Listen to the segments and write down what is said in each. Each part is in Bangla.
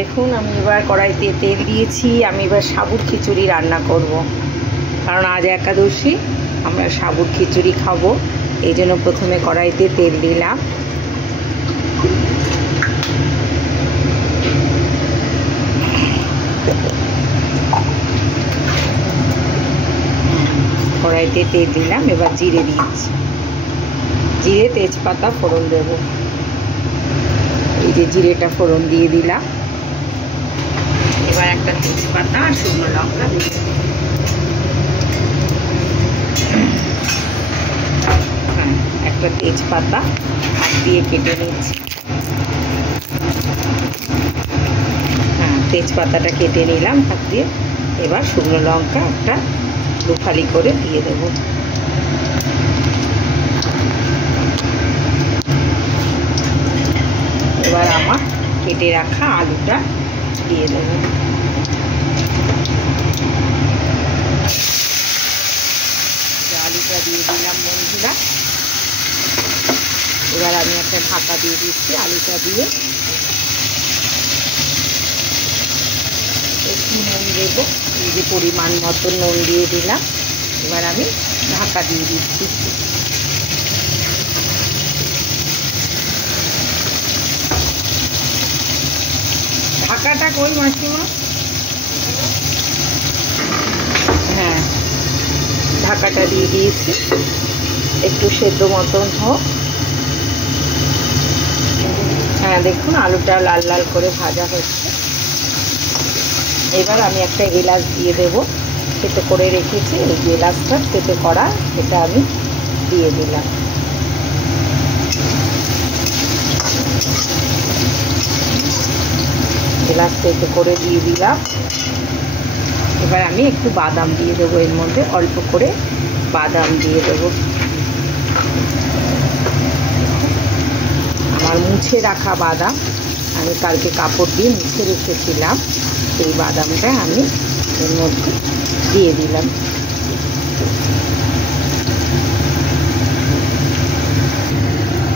দেখুন আমি এবার কড়াইতে তেল দিয়েছি। আমি এবার সাবুত খিচুড়ি রান্না করব, কারণ আজ একাদশী, আমরা সাবুত খিচুড়ি খাবো। এই জন্য প্রথমে কড়াইতে তেল দিলাম। কড়াইতে তেল দিলাম, এবার জিরে দিয়েছি। জিরে তেজপাতা ফোড়ন দেব। এই যে জিরেটা ফোড়ন দিয়ে দিলাম। এবার একটা তেজপাতা আর শুকনো লঙ্কা দিয়ে দেব। হ্যাঁ, একটা তেজপাতা হাত দিয়ে কেটে নিচ্ছি। হ্যাঁ, তেজপাতাটা কেটে নিলাম হাত দিয়ে। এবার শুকনো লঙ্কা একটা দুফালি করে দিয়ে দেব। এবার আমার কেটে রাখা আলুটা দিয়ে দেব। আলুটা দিয়ে দিলাম বন্ধুরা। এবার আমি একটা ঢাকা দিয়ে দিচ্ছি। আলুটা দিয়ে একটু নুন দেব, এই যে পরিমাণ মতো নুন দিয়ে দিলাম। এবার আমি ঢাকা দিয়ে দিচ্ছি। ঢাকাটা কই মাসিমা? হ্যাঁ, ঢাকাটা দিয়ে দিয়েছি। একটু সেদ্ধ মতন হোক। হ্যাঁ, দেখুন আলুটা লাল লাল করে ভাজা হচ্ছে। এবার আমি একটা এলাচ দিয়ে দেব। থেতো করে রেখেছি, এই যে এলাচটা থেতো করা, সেটা আমি দিয়ে দিলাম। এলাচ থেতো করে দিয়ে দিলাম। এবার আমি একটু বাদাম দিয়ে দেবো, এর মধ্যে অল্প করে বাদাম দিয়ে দেবো। আমার মুছে রাখা বাদাম, আমি কালকে কাপড় দিয়ে মুছে রেখেছিলাম, সেই বাদামটা আমি এর মধ্যে দিয়ে দিলাম।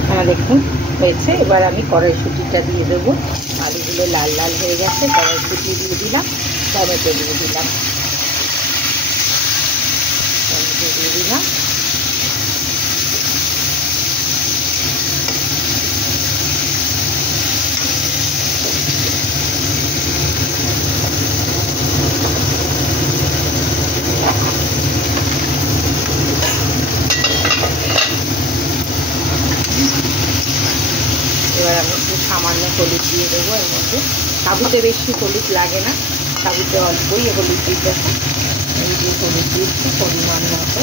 হ্যাঁ, দেখুন হয়েছে। এবার আমি কড়াইশুঁটিটা দিয়ে দেবো। আলুগুলো লাল লাল হয়ে গেছে, কড়াইশুঁটি দিয়ে দিলাম। টমেটো দিয়ে দিলাম। টমেটো দিয়ে দিলাম। এবার আমি একটু সামান্য হলুদ দিয়ে দেবো এর মধ্যে। সাবুতে বেশি হলুদ লাগে না, সাবুতে অল্পই হলুদ দিতে হয়। এই যে হলুদ দিচ্ছি পরিমাণ মতো,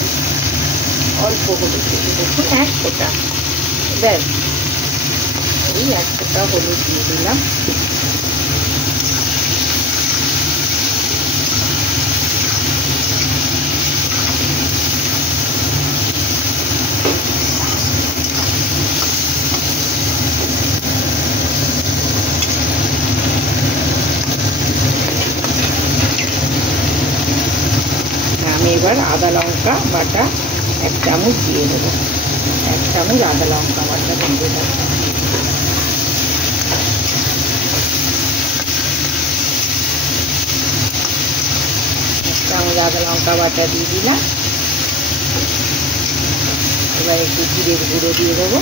অল্প হলুদ দিতে। দেখুন এক ফোঁটা, ব্যাস এই এক ফোঁটা হলুদ দিয়ে দিলাম। আমি এবার আদা লঙ্কা বাটা 1 চামচ দিয়ে দেবো। 1 চামচ আদা লঙ্কা বাটা দিয়ে দেবো। 1 চামচ আদা লঙ্কা বাটা দিয়ে দিলাম। এবার একটু জিরের গুঁড়ো দিয়ে দেবো।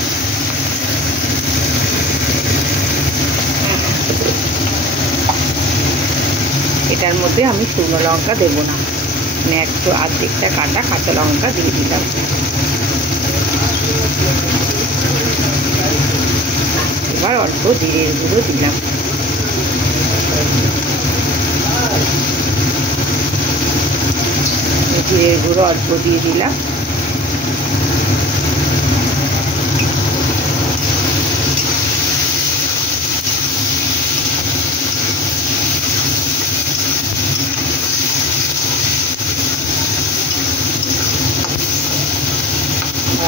এটার মধ্যে আমি শুকনো লঙ্কা দেবো না, মানে একটু আর্ধেকটা কাটা কাঁচা লঙ্কা দিয়ে দিলাম। এবার অল্প জিরের গুঁড়ো দিলাম। জিরের গুঁড়ো অল্প দিয়ে দিলাম।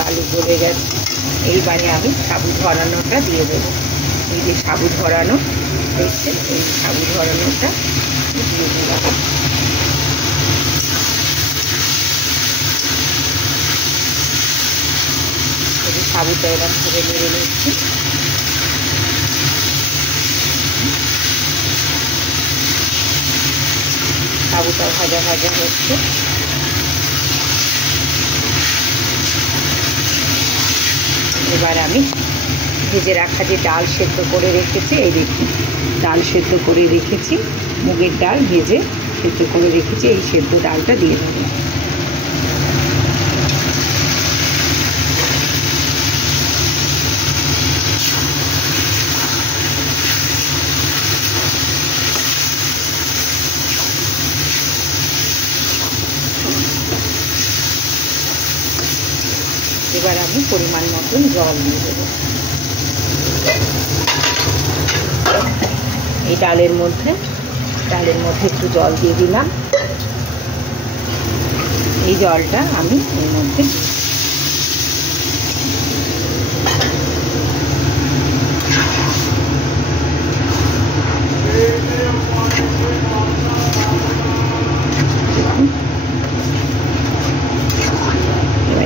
আলু গলে গেছে। এইবারে আমি সাবুত ভরানোটা দিয়ে দেবো। এই যে সাবুত ভরানো হয়েছে, এই সাবুত ভরানোটা দিয়ে দিলাম। সাবুটা এরকম করে নেড়ে নিচ্ছি। সাবুটা ভাজা ভাজা হচ্ছে। এবার আমি ভেজে রাখা যে ডাল সেদ্ধ করে রেখেছি, এই দেখুন ডাল সেদ্ধ করে রেখেছি, মুগের ডাল ভেজে সেদ্ধ করে রেখেছি, এই সেদ্ধ ডালটা দিয়ে দেবো। এবার আমি পরিমাণ মতন জল দিয়ে দেবো। এই ডালের মধ্যে একটু জল দিয়ে দিলাম। এই জলটা আমি এর মধ্যে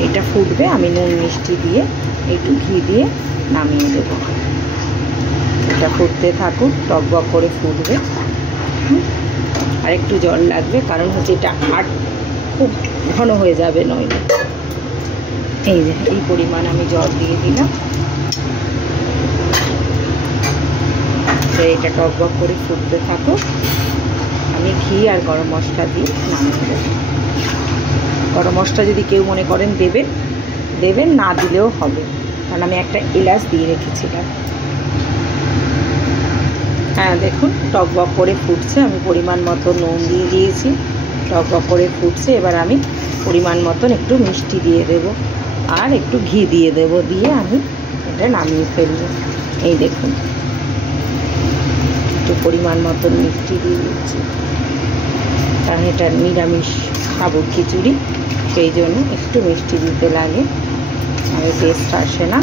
এটা ফুটবে, আমি নুন মিষ্টি দিয়ে একটু ঘি দিয়ে নামিয়ে দেবো। এটা ফুটতে থাকুক, টকবক করে ফুটবে। আর একটু জল লাগবে, কারণ হচ্ছে এটা আট খুব ঘন হয়ে যাবে নইলে। এই যে এই পরিমাণ আমি জল দিয়ে দিলাম। এটা টকবক করে ফুটতে থাকুক, আমি ঘি আর গরম মশলা দিয়ে নামিয়ে দেবো। গরম মশলা যদি কেউ মনে করেন দেবেন, না দিলেও হবে, কারণ আমি একটা এলাচ দিয়ে রেখেছিলাম। হ্যাঁ দেখুন টকবক করে ফুটছে, আমি পরিমাণ মতো নুন দিয়ে দিয়েছি, টকবক করে ফুটছে। এবার আমি পরিমাণ মতন একটু মিষ্টি দিয়ে দেব আর একটু ঘি দিয়ে দেব, দিয়ে আমি এটা নামিয়ে ফেলব। এই দেখুন একটু পরিমাণ মতন মিষ্টি দিয়ে দিচ্ছি, কারণ এটা নিরামিষ সাবুর খিচুড়ি, সেই জন্য একটু মিষ্টি দিতে লাগে, আমি টেস্ট আসে না।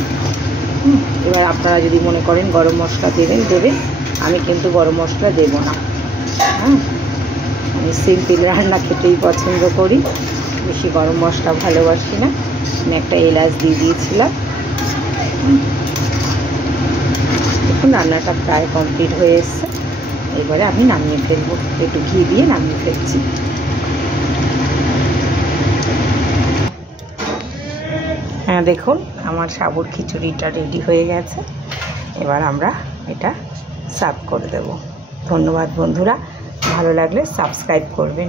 এবার আপনারা যদি মনে করেন গরম মশলা দেবেন, আমি কিন্তু গরম মশলা দেবো না। হ্যাঁ, আমি সিম্পল রান্না খেতেই পছন্দ করি, বেশি গরম মশলা ভালোবাসি না। আমি একটা এলাচ দিয়ে দিয়েছিলাম। দেখুন রান্নাটা প্রায় কমপ্লিট হয়ে এসছে। এবারে আমি নামিয়ে ফেলবো, একটু ঘি দিয়ে নামিয়ে ফেলছি। হ্যাঁ দেখুন আমার সাবুর খিচুড়িটা রেডি হয়ে গেছে। এবার আমরা এটা সার্ভ করে দেব। ধন্যবাদ বন্ধুরা, ভালো লাগলে সাবস্ক্রাইব করবেন।